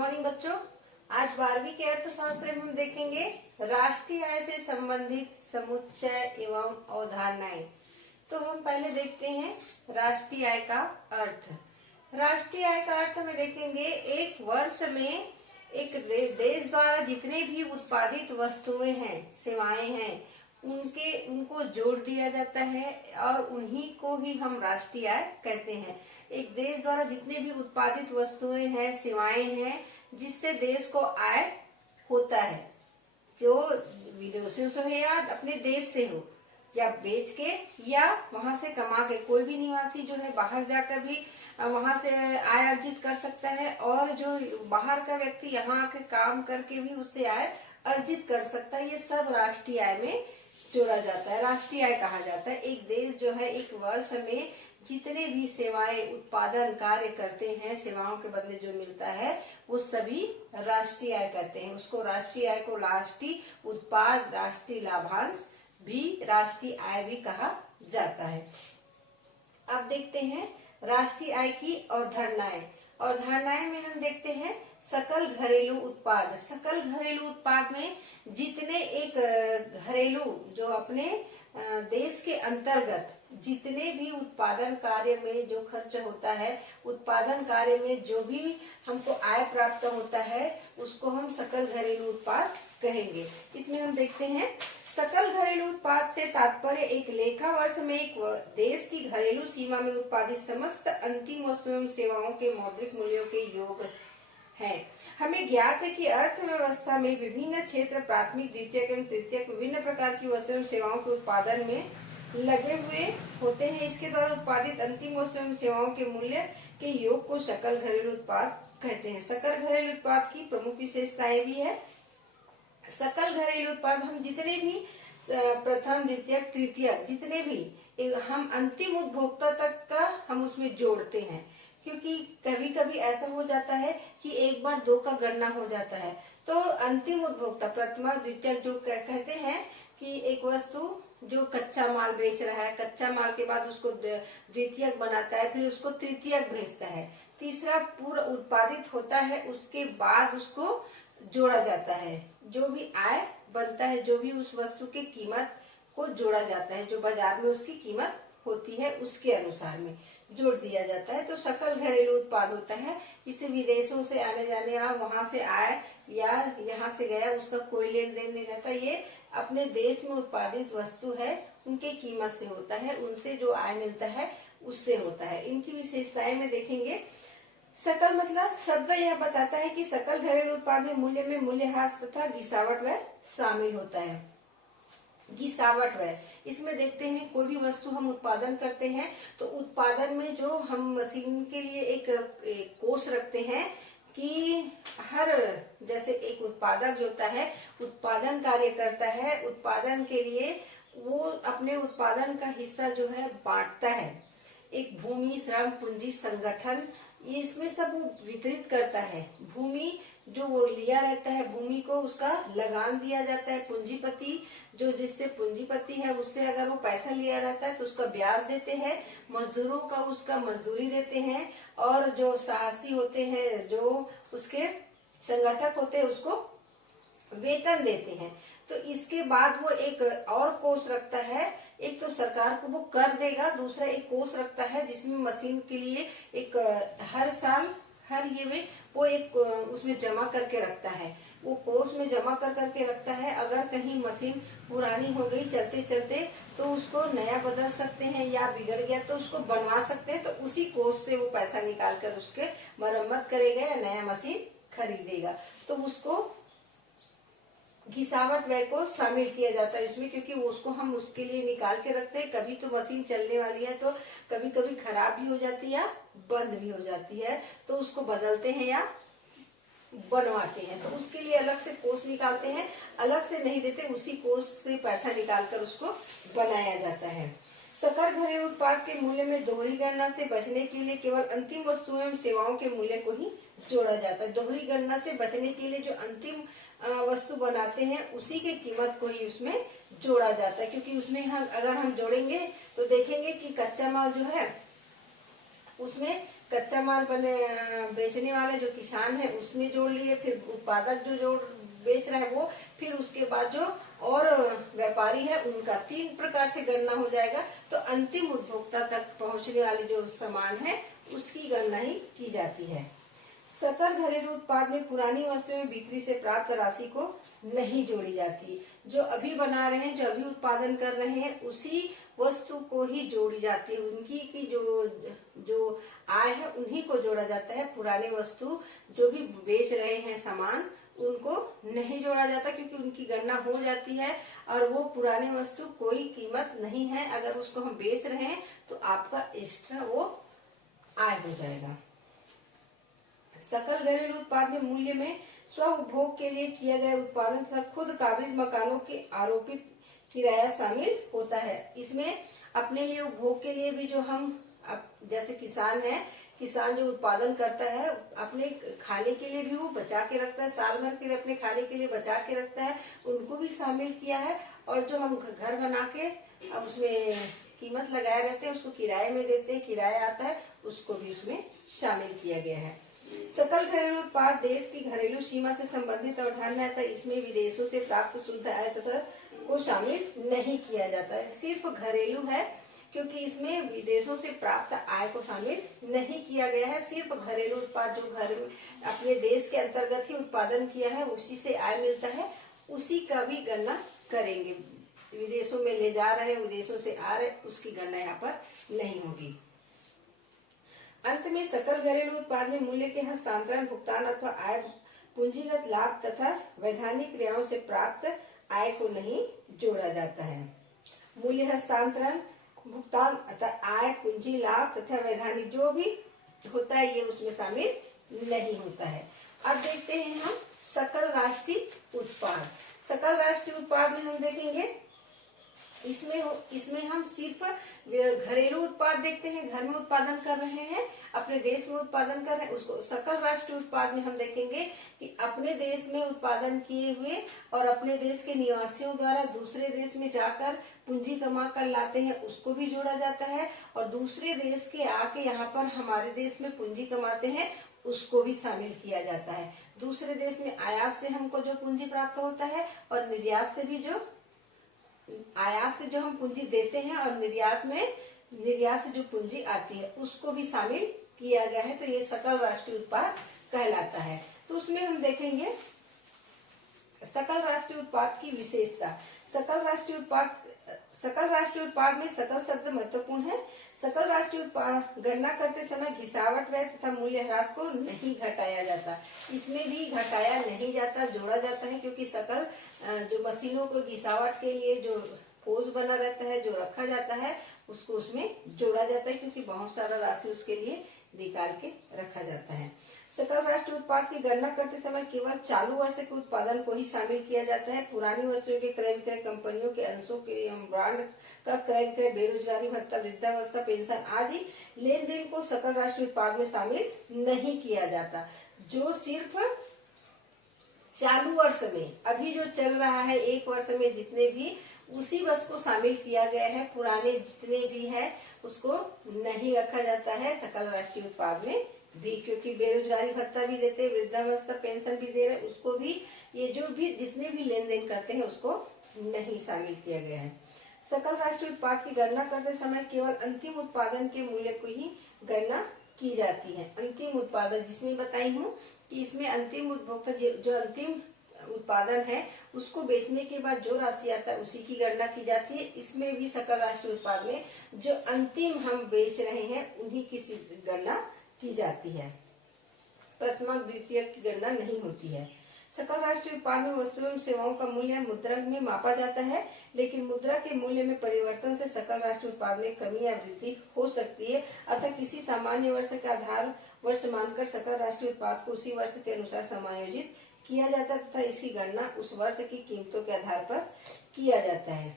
Morning बच्चों। आज 12वीं के अर्थशास्त्र में हम देखेंगे राष्ट्रीय आय से संबंधित समुच्चय एवं अवधारणाएं। तो हम पहले देखते हैं राष्ट्रीय आय का अर्थ। राष्ट्रीय आय का अर्थ में देखेंगे एक वर्ष में एक देश द्वारा जितने भी उत्पादित वस्तुएं हैं, सेवाएं हैं, उनको जोड़ दिया जाता है और उन्हीं को ही हम राष्ट्रीय आय कहते हैं। एक देश द्वारा जितने भी उत्पादित वस्तुएं हैं, सेवाएं हैं, जिससे देश को आय होता है, जो विदेशों से हो या अपने देश से हो, या बेच के या वहां से कमा के। कोई भी निवासी जो है बाहर जाकर भी वहां से आय अर्जित कर सकता है, और जो बाहर का व्यक्ति यहाँ आके काम करके भी उससे आय अर्जित कर सकता है। ये सब राष्ट्रीय आय में जोड़ा जाता है, राष्ट्रीय आय कहा जाता है। एक देश जो है एक वर्ष में जितने भी सेवाएं उत्पादन कार्य करते हैं, सेवाओं के बदले जो मिलता है, वो सभी राष्ट्रीय आय कहते हैं। उसको राष्ट्रीय आय को राष्ट्रीय उत्पाद, राष्ट्रीय लाभांश भी, राष्ट्रीय आय भी कहा जाता है। अब देखते हैं राष्ट्रीय आय की अवधारणाएं। अवधारणाएं में हम देखते हैं सकल घरेलू उत्पाद। सकल घरेलू उत्पाद में जितने एक घरेलू जो अपने देश के अंतर्गत जितने भी उत्पादन कार्य में जो खर्च होता है, उत्पादन कार्य में जो भी हमको आय प्राप्त होता है, उसको हम सकल घरेलू उत्पाद कहेंगे। इसमें हम देखते हैं सकल घरेलू उत्पाद से तात्पर्य एक लेखा वर्ष में एक देश की घरेलू सीमा में उत्पादित समस्त अंतिम वस्तुओं एवं सेवाओं के मौद्रिक मूल्यों के योग है। हमें ज्ञात है कि अर्थव्यवस्था में विभिन्न क्षेत्र प्राथमिक, द्वितीयक एवं तृतीयक विभिन्न प्रकार की वस्तुओं एवं सेवाओं के उत्पादन में लगे हुए होते हैं। इसके द्वारा उत्पादित अंतिम वस्तुओं एवं सेवाओं के मूल्य के योग को सकल घरेलू उत्पाद कहते हैं। सकल घरेलू उत्पाद की प्रमुख विशेषताएं भी है। सकल घरेलू उत्पाद हम जितने भी प्रथम, द्वितीयक, तृतीयक जितने भी हम अंतिम उपभोक्ता तक का हम उसमें जोड़ते हैं, क्योंकि कभी कभी ऐसा हो जाता है कि एक बार दो का गणना हो जाता है। तो अंतिम उपभोक्ता प्रथमा, द्वितीयक जो कहते हैं कि एक वस्तु जो कच्चा माल बेच रहा है, कच्चा माल के बाद उसको द्वितीयक बनाता है, फिर उसको तृतीयक भेजता है, तीसरा पूरा उत्पादित होता है, उसके बाद उसको जोड़ा जाता है। जो भी आय बनता है, जो भी उस वस्तु की कीमत को जोड़ा जाता है, जो बाजार में उसकी कीमत होती है, उसके अनुसार में जोड़ दिया जाता है। तो सकल घरेलू उत्पाद होता है। इसे विदेशों से आने जाने या वहां से आए या यहाँ से गया, उसका कोई लेन देन नहीं रहता। ये अपने देश में उत्पादित वस्तु है, उनके कीमत से होता है, उनसे जो आय मिलता है उससे होता है। इनकी विशेषताएं में देखेंगे। सकल मतलब शब्द यह बताता है कि सकल घरेलू उत्पाद में मूल्यह्रास तथा गिरावट व्यय शामिल होता है। गिरावट व्यय, इसमें देखते हैं कोई भी वस्तु हम उत्पादन करते हैं तो उत्पादन में जो हम मशीन के लिए एक कोष रखते हैं कि हर, जैसे एक उत्पादक जो होता है उत्पादन कार्य करता है, उत्पादन के लिए वो अपने उत्पादन का हिस्सा जो है बांटता है। एक भूमि, श्रम, पूंजी, संगठन, ये इसमें सब वो वितरित करता है। भूमि जो वो लिया रहता है, भूमि को उसका लगान दिया जाता है। पूंजीपति जो जिससे पूंजीपति है, उससे अगर वो पैसा लिया रहता है तो उसका ब्याज देते हैं। मजदूरों का उसका मजदूरी देते हैं, और जो साहसी होते हैं, जो उसके संगठक होते हैं, उसको वेतन देते हैं। तो इसके बाद वो एक और कोष रखता है। एक तो सरकार को वो कर देगा, दूसरा एक कोष रखता है जिसमें मशीन के लिए एक हर साल हर ये में वो एक उसमें जमा करके रखता है। वो कोष में जमा करके रखता है। अगर कहीं मशीन पुरानी हो गई चलते चलते तो उसको नया बदल सकते हैं, या बिगड़ गया तो उसको बनवा सकते हैं। तो उसी कोष से वो पैसा निकाल कर उसके मरम्मत करेगा या नया मशीन खरीदेगा। तो उसको गिरावट व्यय को शामिल किया जाता है इसमें, क्योंकि उसको हम उसके लिए निकाल के रखते हैं। कभी तो मशीन चलने वाली है तो कभी कभी खराब भी हो जाती है या बंद भी हो जाती है, तो उसको बदलते हैं या बनवाते हैं। तो उसके लिए अलग से कोष निकालते हैं, अलग से नहीं देते, उसी कोष से पैसा निकालकर उसको बनाया जाता है। सकल घरेलू उत्पाद के मूल्य में दोहरी गणना से बचने के लिए केवल अंतिम वस्तुओं एवं सेवाओं के मूल्य को ही जोड़ा जाता है। दोहरी गणना से बचने के लिए जो अंतिम वस्तु बनाते हैं उसी के कीमत को ही उसमें जोड़ा जाता है, क्योंकि उसमें अगर हम जोड़ेंगे तो देखेंगे कि कच्चा माल जो है उसमें कच्चा माल बेचने वाले जो किसान है उसमें जोड़ लिए, फिर उत्पादक जो बेच रहा है वो, फिर उसके बाद जो और व्यापारी है उनका, 3 प्रकार से गणना हो जाएगा। तो अंतिम उपभोक्ता तक पहुंचने वाली जो सामान है उसकी गणना ही की जाती है। सकल घरेलू उत्पाद में पुरानी वस्तुओं में बिक्री से प्राप्त राशि को नहीं जोड़ी जाती। जो अभी बना रहे हैं, जो अभी उत्पादन कर रहे हैं, उसी वस्तु को ही जोड़ी जाती है। उनकी की जो आय है उन्हीं को जोड़ा जाता है। पुराने वस्तु जो भी बेच रहे हैं सामान, उनको नहीं जोड़ा जाता, क्योंकि उनकी गणना हो जाती है और वो पुराने वस्तु कोई कीमत नहीं है। अगर उसको हम बेच रहे हैं तो आपका एक्स्ट्रा वो आय हो जाएगा। सकल घरेलू उत्पाद में मूल्य में स्व उपभोग के लिए किया गया उत्पादन तथा खुद काबिज मकानों के आरोपित किराया शामिल होता है। इसमें अपने लिए उपभोग के लिए भी जो हम जैसे किसान है, किसान जो उत्पादन करता है अपने खाने के लिए भी वो बचा के रखता है, साल भर के लिए अपने खाने के लिए बचा के रखता है, उनको भी शामिल किया है। और जो हम घर बना के अब उसमें कीमत लगाए रहते हैं, उसको किराए में देते हैं, किराया आता है, उसको भी उसमें शामिल किया गया है। सकल घरेलू उत्पाद देश की घरेलू सीमा से संबंधित अवधारणा है, इसमें विदेशों से प्राप्त शुद्ध आय तथा को शामिल नहीं किया जाता है। सिर्फ घरेलू है, क्योंकि इसमें विदेशों से प्राप्त आय को शामिल नहीं किया गया है। सिर्फ घरेलू उत्पाद जो घर में अपने देश के अंतर्गत ही उत्पादन किया है, उसी से आय मिलता है, उसी का भी गणना करेंगे। विदेशों में ले जा रहे, विदेशों से आ रहे, उसकी गणना यहाँ पर नहीं होगी। अंत में सकल घरेलू उत्पाद में मूल्य के हस्तांतरण, भुगतान अथवा आय, पूंजीगत लाभ तथा वैधानिक क्रियाओं से प्राप्त आय को नहीं जोड़ा जाता है। मूल्य हस्तांतरण, भुगतान अथवा आय, पूंजी लाभ तथा वैधानिक जो भी होता है ये उसमें शामिल नहीं होता है। अब देखते हैं हम सकल राष्ट्रीय उत्पाद। सकल राष्ट्रीय उत्पाद में हम देखेंगे इसमें हम सिर्फ घरेलू उत्पाद देखते हैं, घर में उत्पादन कर रहे हैं, अपने देश में उत्पादन कर रहे हैं, उसको सकल राष्ट्रीय उत्पाद में हम देखेंगे कि अपने देश में उत्पादन किए हुए और अपने देश के निवासियों द्वारा दूसरे देश में जाकर पूंजी कमा कर लाते हैं, उसको भी जोड़ा जाता है। और दूसरे देश के आके यहाँ पर हमारे देश में पूंजी कमाते हैं, उसको भी शामिल किया जाता है। दूसरे देश में आयात से हमको जो पूंजी प्राप्त होता है और निर्यात से भी जो आयात से जो हम पूंजी देते हैं और निर्यात से जो पूंजी आती है उसको भी शामिल किया गया है। तो ये सकल राष्ट्रीय उत्पाद कहलाता है। तो उसमें हम देखेंगे सकल राष्ट्रीय उत्पाद की विशेषता। सकल राष्ट्रीय उत्पाद में सकल शब्द महत्वपूर्ण है। सकल राष्ट्रीय उत्पाद गणना करते समय घिसावट व्यय तथा मूल्य ह्रास को नहीं घटाया जाता। इसमें भी घटाया नहीं जाता, जोड़ा जाता है, क्योंकि सकल जो मशीनों को घिसावट के लिए जो कोष बना रहता है, जो रखा जाता है, उसको उसमें जोड़ा जाता है, क्योंकि बहुत सारा राशि उसके लिए निकाल के रखा जाता है। सकल राष्ट्रीय उत्पाद की गणना करते समय केवल चालू वर्ष के उत्पादन को ही शामिल किया जाता है। पुरानी वस्तुओं के क्रय विक्रय, कंपनियों के अंशों के ब्रांड का क्रय विक्रय, बेरोजगारी भत्ता, वृद्धावस्था पेंशन आदि लेन देन को सकल राष्ट्रीय उत्पाद में शामिल नहीं किया जाता। जो सिर्फ चालू वर्ष में अभी जो चल रहा है, एक वर्ष में जितने भी, उसी वर्ष को शामिल किया गया है। पुराने जितने भी है उसको नहीं रखा जाता है सकल राष्ट्रीय उत्पाद में भी, क्योंकि बेरोजगारी भत्ता भी देते, वृद्धावस्था पेंशन भी दे रहे, उसको भी, ये जो भी जितने भी लेन देन करते हैं उसको नहीं शामिल किया गया है। सकल राष्ट्रीय उत्पाद की गणना करते समय केवल अंतिम उत्पादन के मूल्य को ही गणना की जाती है। अंतिम उत्पादन जिसमें बताई हूँ कि इसमें अंतिम उपभोक्ता जो अंतिम उत्पादन है उसको बेचने के बाद जो राशि आता है उसी की गणना की जाती है। इसमें भी सकल राष्ट्रीय उत्पाद में जो अंतिम हम बेच रहे हैं उन्हीं की गणना की जाती है, प्रथमा द्वितीय की गणना नहीं होती है। सकल राष्ट्रीय उत्पाद में वस्तुओं एवं सेवाओं का मूल्य मुद्रा में मापा जाता है, लेकिन मुद्रा के मूल्य में परिवर्तन से सकल राष्ट्रीय उत्पाद में कमी या वृद्धि हो सकती है। अतः किसी सामान्य वर्ष का आधार वर्ष मानकर सकल राष्ट्रीय उत्पाद को उसी वर्ष के अनुसार समायोजित किया जाता है तथा इसकी गणना उस वर्ष की कीमतों के आधार पर किया जाता है।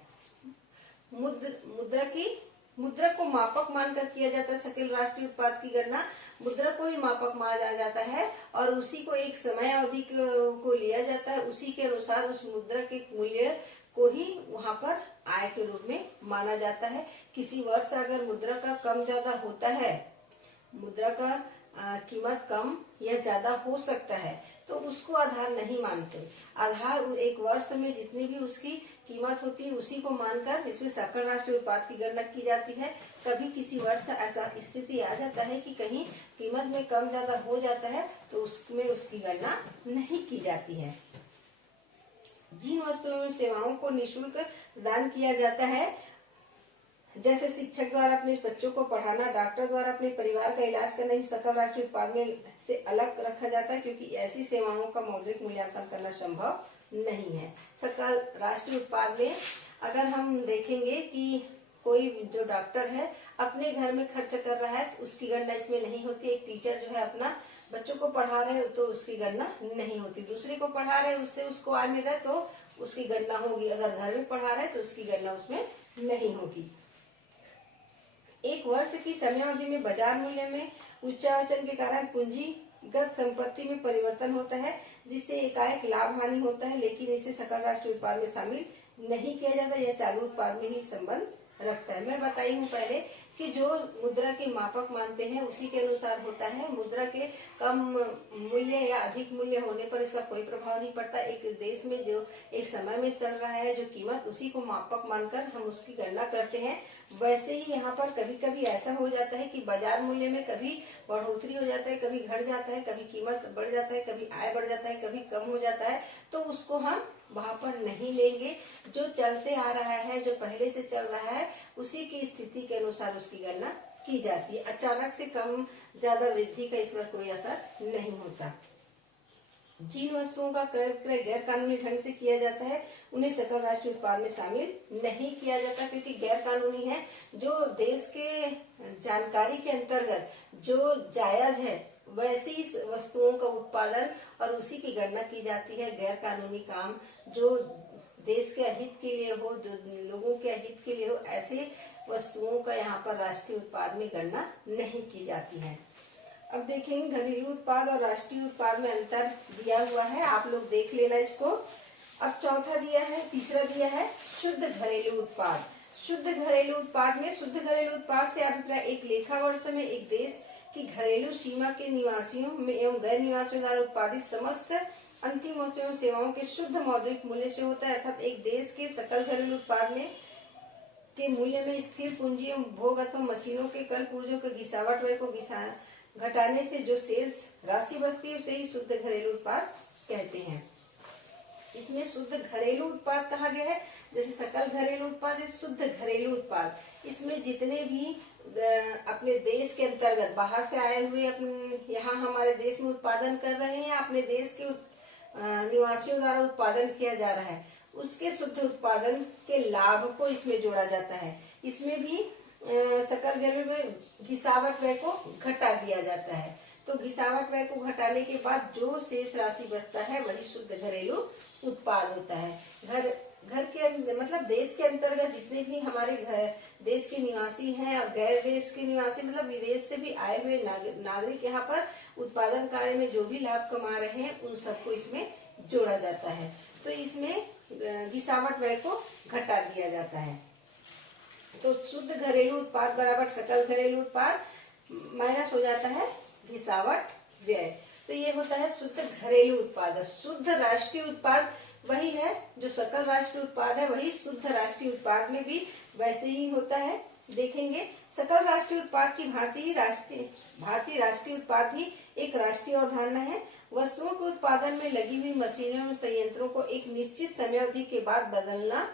मुद्रा को मापक मानकर किया जाता है। सकल राष्ट्रीय उत्पाद की गणना मुद्रा को ही मापक माना जाता है और उसी को एक समय अवधि को लिया जाता है। उसी के अनुसार उस मुद्रा के मूल्य को ही वहाँ पर आय के रूप में माना जाता है। किसी वर्ष अगर मुद्रा का कम ज्यादा होता है मुद्रा का कीमत कम या ज्यादा हो सकता है, तो उसको आधार नहीं मानते। आधार एक वर्ष में जितनी भी उसकी कीमत होती है उसी को मानकर इसमें सकल राष्ट्रीय उत्पाद की गणना की जाती है। कभी किसी वर्ष ऐसा स्थिति आ जाता है कि कहीं कीमत में कम ज्यादा हो जाता है तो उसमें उसकी गणना नहीं की जाती है। जिन वस्तुओं और सेवाओं को निःशुल्क प्रदान किया जाता है, जैसे शिक्षक द्वारा अपने बच्चों को पढ़ाना, डॉक्टर द्वारा अपने परिवार का इलाज करना, ही सकल राष्ट्रीय उत्पाद में से अलग रखा जाता है, क्योंकि ऐसी सेवाओं का मौद्रिक मूल्यांकन करना संभव नहीं है। सकल राष्ट्रीय उत्पाद में अगर हम देखेंगे कि कोई जो डॉक्टर है अपने घर में खर्च कर रहा है तो उसकी गणना इसमें नहीं होती। एक टीचर जो है अपना बच्चों को पढ़ा रहे हो तो उसकी गणना नहीं होती। दूसरे को पढ़ा रहे उससे उसको आय मिल रहा है तो उसकी गणना होगी। अगर घर में पढ़ा रहे तो उसकी गणना उसमें नहीं होगी। एक वर्ष की समयावधि में बाजार मूल्य में उच्चावचन के कारण पूंजीगत संपत्ति में परिवर्तन होता है, जिससे एकाएक लाभ हानि होता है, लेकिन इसे सकल राष्ट्रीय उत्पाद में शामिल नहीं किया जाता। यह चालू उत्पाद में ही संबंध रखता है। मैं बताई हूँ पहले कि जो मुद्रा के मापक मानते हैं उसी के अनुसार होता है। मुद्रा के कम मूल्य या अधिक मूल्य होने पर इसका कोई प्रभाव नहीं पड़ता। एक देश में जो एक समय में चल रहा है जो कीमत, उसी को मापक मानकर हम उसकी गणना करते हैं। वैसे ही यहाँ पर कभी कभी ऐसा हो जाता है कि बाजार मूल्य में कभी बढ़ोतरी हो जाता है, कभी घट जाता है, कभी कीमत बढ़ जाता है, कभी आय बढ़ जाता है, कभी कम हो जाता है, तो उसको हम वहां पर नहीं लेंगे। जो चलते आ रहा है, जो पहले से चल रहा है, उसी की स्थिति के अनुसार उसकी गणना की जाती है। अचानक से कम ज्यादा वृद्धि का इस पर कोई असर नहीं होता। जिन वस्तुओं का क्रय विक्रय गैर कानूनी ढंग से किया जाता है उन्हें सकल राष्ट्रीय उत्पाद में शामिल नहीं किया जाता, क्योंकि गैर कानूनी है। जो देश के जानकारी के अंतर्गत जो जायज है वैसी वस्तुओं का उत्पादन और उसी की गणना की जाती है। गैर कानूनी काम जो देश के हित के लिए हो, जो लोगों के हित के लिए हो, ऐसे वस्तुओं का यहाँ पर राष्ट्रीय उत्पाद में गणना नहीं की जाती है। अब देखेंगे घरेलू उत्पाद और राष्ट्रीय उत्पाद में अंतर दिया हुआ है, आप लोग देख लेना इसको। अब चौथा दिया है, तीसरा दिया है शुद्ध घरेलू उत्पाद। शुद्ध घरेलू उत्पाद में, शुद्ध घरेलू उत्पाद से अभिप्राय एक लेखा वर्ष में एक देश की घरेलू सीमा के निवासियों में एवं गैर निवासियों द्वारा उत्पादित समस्त अंतिम वस्तुओं एवं सेवाओं के शुद्ध मौद्रिक मूल्य से होता है। अर्थात एक देश के सकल घरेलू उत्पाद में के मूल्य में स्थिर पूंजी एवं भोग अथवा मशीनों के कल पुर्जों के घिसावट व्यय को घटाने से जो शेष राशि बचती है उसे ही शुद्ध घरेलू उत्पाद कहते हैं। इसमें शुद्ध घरेलू उत्पाद कहा गया है, जैसे सकल घरेलू उत्पाद है, शुद्ध घरेलू उत्पाद। इसमें जितने भी अपने देश के अंतर्गत बाहर से आए हुए अपने यहाँ हमारे देश में उत्पादन कर रहे हैं या अपने देश के निवासियों द्वारा उत्पादन किया जा रहा है, उसके शुद्ध उत्पादन के लाभ को इसमें जोड़ा जाता है। इसमें भी सकल घरेलू में घिसावट व्यय को घटा दिया जाता है। तो घिसावट व्यय को घटाने के बाद जो शेष राशि बचता है वही शुद्ध घरेलू उत्पाद होता है। घर के मतलब देश के अंतर्गत जितने भी हमारे देश के निवासी हैं और गैर देश के निवासी मतलब विदेश से भी आए हुए नागरिक यहाँ पर उत्पादन कार्य में जो भी लाभ कमा रहे हैं उन सबको इसमें जोड़ा जाता है। तो इसमें घिसावट व्यय को घटा दिया जाता है। तो शुद्ध घरेलू उत्पाद बराबर सकल घरेलू उत्पाद माइनस हो जाता है घिसावट व्यय। तो ये होता है शुद्ध घरेलू उत्पाद। शुद्ध राष्ट्रीय उत्पाद वही है जो सकल राष्ट्रीय उत्पाद है, वही शुद्ध राष्ट्रीय उत्पाद में भी वैसे ही होता है। देखेंगे सकल राष्ट्रीय उत्पाद की भांति राष्ट्रीय उत्पाद भी एक राष्ट्रीय अवधारणा है। वस्तुओं के उत्पादन में लगी हुई मशीनों और संयंत्रों को एक निश्चित समयावधि के बाद बदलना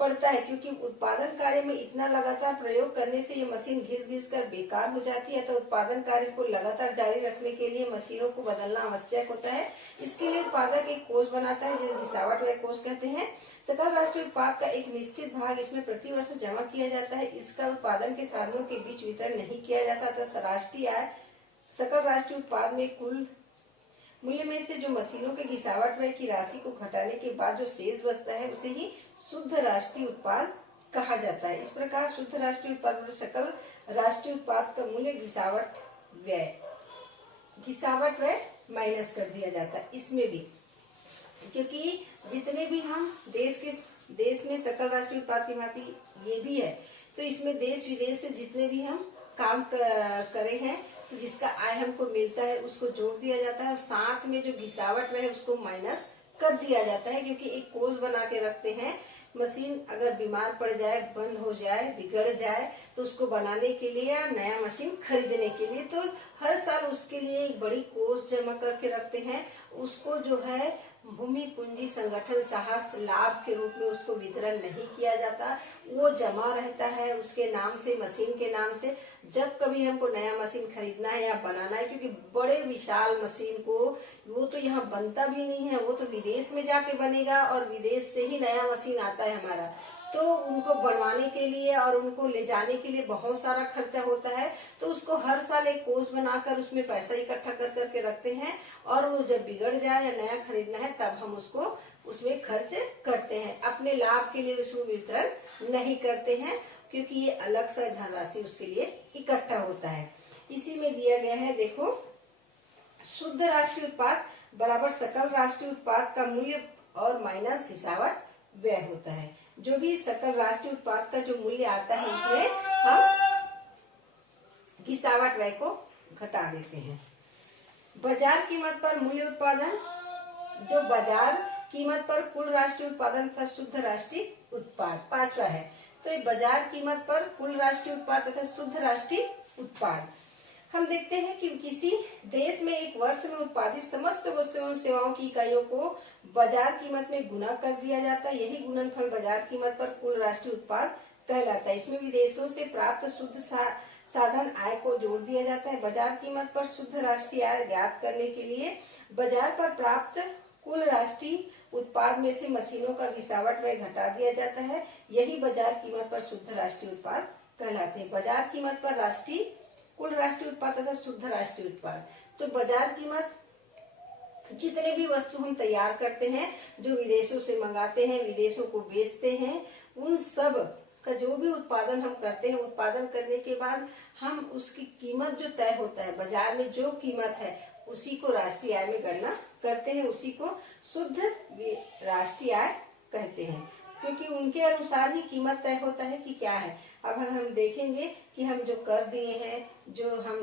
पड़ता है, क्योंकि उत्पादन कार्य में इतना लगातार प्रयोग करने से ये मशीन घिस कर बेकार हो जाती है। तो उत्पादन कार्य को लगातार जारी रखने के लिए मशीनों को बदलना आवश्यक होता है। इसके लिए उत्पादक एक कोष बनाता है जिसे घिसावट व्यय कोष कहते हैं। सकल राष्ट्रीय उत्पाद का एक निश्चित भाग इसमें प्रति वर्ष जमा किया जाता है। इसका उत्पादन के साधनों के बीच वितरण नहीं किया जाता। तो राष्ट्रीय आय सकल राष्ट्रीय उत्पाद में कुल मूल्य में से जो मशीनों के घिसावट व्यय की राशि को घटाने के बाद जो शेष बचता है उसे ही शुद्ध राष्ट्रीय उत्पाद कहा जाता है। इस प्रकार शुद्ध राष्ट्रीय उत्पाद और सकल राष्ट्रीय उत्पाद का मूल्य घिसावट व्यय माइनस कर दिया जाता है इसमें भी, क्योंकि जितने भी हम देश में सकल राष्ट्रीय उत्पाद की भांति ये भी है। तो इसमें देश विदेश से जितने भी हम काम करे हैं तो जिसका आय हमको मिलता है उसको जोड़ दिया जाता है और साथ में जो घिसावट है उसको माइनस कर दिया जाता है, क्योंकि एक कोष बना के रखते हैं। मशीन अगर बीमार पड़ जाए, बंद हो जाए, बिगड़ जाए तो उसको बनाने के लिए या नया मशीन खरीदने के लिए तो हर साल उसके लिए एक बड़ी कोष जमा करके रखते हैं। उसको जो है भूमि पूंजी संगठन साहस लाभ के रूप में उसको वितरण नहीं किया जाता, वो जमा रहता है उसके नाम से, मशीन के नाम से। जब कभी हमको नया मशीन खरीदना है या बनाना है, क्योंकि बड़े विशाल मशीन को वो तो यहाँ बनता भी नहीं है, वो तो विदेश में जाके बनेगा और विदेश से ही नया मशीन आता है हमारा। तो उनको बनवाने के लिए और उनको ले जाने के लिए बहुत सारा खर्चा होता है। तो उसको हर साल एक कोष बनाकर उसमें पैसा इकट्ठा कर करके रखते हैं और वो जब बिगड़ जाए या नया खरीदना है तब हम उसको उसमें खर्च करते हैं। अपने लाभ के लिए उसमें वितरण नहीं करते हैं, क्योंकि ये अलग से धनराशि उसके लिए इकट्ठा होता है। इसी में दिया गया है, देखो, शुद्ध राष्ट्रीय उत्पाद बराबर सकल राष्ट्रीय उत्पाद का मूल्य और माइनस घिसावट व्यय होता है। जो भी सकल राष्ट्रीय उत्पाद का जो मूल्य आता है उसमें हम घिसावट व्यय को घटा देते हैं। बाजार कीमत पर मूल्य उत्पादन, जो बाजार कीमत पर कुल राष्ट्रीय उत्पादन तथा शुद्ध राष्ट्रीय उत्पाद, पांचवा है। तो ये बाजार कीमत पर कुल राष्ट्रीय उत्पाद तथा शुद्ध राष्ट्रीय उत्पाद। हम देखते हैं कि किसी देश में एक वर्ष में उत्पादित समस्त वस्तुओं एवं सेवाओं की इकाइयों को बाजार कीमत में गुना कर दिया जाता है। यही गुणनफल बाजार कीमत पर कुल राष्ट्रीय उत्पाद कहलाता है। इसमें विदेशों से प्राप्त शुद्ध साधन आय को जोड़ दिया जाता है। बाजार कीमत पर शुद्ध राष्ट्रीय आय ज्ञात करने के लिए बाजार पर प्राप्त कुल राष्ट्रीय उत्पाद में से मशीनों का घिसावट व्यय घटा दिया जाता है। यही बाजार कीमत पर शुद्ध राष्ट्रीय उत्पाद कहलाते हैं। बाजार कीमत पर राष्ट्रीय कुल राष्ट्रीय उत्पाद तथा शुद्ध राष्ट्रीय उत्पाद। तो बाजार कीमत जितने भी वस्तु हम तैयार करते हैं, जो विदेशों से मंगाते हैं, विदेशों को बेचते हैं, उन सब का जो भी उत्पादन हम करते हैं, उत्पादन करने के बाद हम उसकी कीमत जो तय होता है बाजार में, जो कीमत है उसी को राष्ट्रीय आय में गणना करते हैं, उसी को शुद्ध राष्ट्रीय आय कहते हैं, क्योंकि उनके अनुसार ही कीमत तय होता है कि क्या है। अब हम देखेंगे कि हम जो कर दिए हैं, जो हम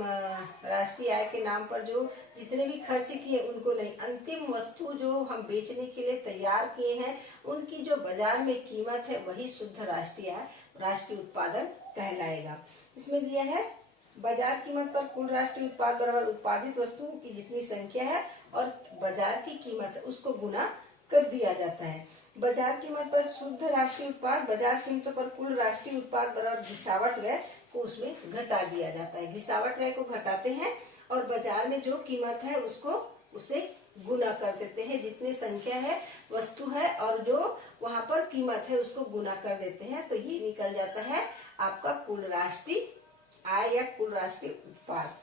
राष्ट्रीय आय के नाम पर जो जितने भी खर्च किए उनको नहीं, अंतिम वस्तु जो हम बेचने के लिए तैयार किए हैं उनकी जो बाजार में कीमत है वही शुद्ध राष्ट्रीय आय, राष्ट्रीय उत्पादन कहलाएगा। इसमें दिया है बाजार कीमत पर कुल राष्ट्रीय उत्पाद बराबर उत्पादित वस्तुओं की जितनी संख्या है और बाजार की कीमत है उसको गुना कर दिया जाता है। बाजार कीमत पर शुद्ध राष्ट्रीय उत्पाद बाजार कीमतों पर कुल राष्ट्रीय उत्पाद बराबर घिसावट व्यय को उसमें घटा दिया जाता है। घिसावट व्यय को घटाते हैं और बाजार में जो कीमत है उसको उसे गुना कर देते हैं। जितनी संख्या है वस्तु है और जो वहां पर कीमत है उसको गुना कर देते हैं, तो ये निकल जाता है आपका कुल राष्ट्रीय आय या कुल राष्ट्रीय उत्पाद।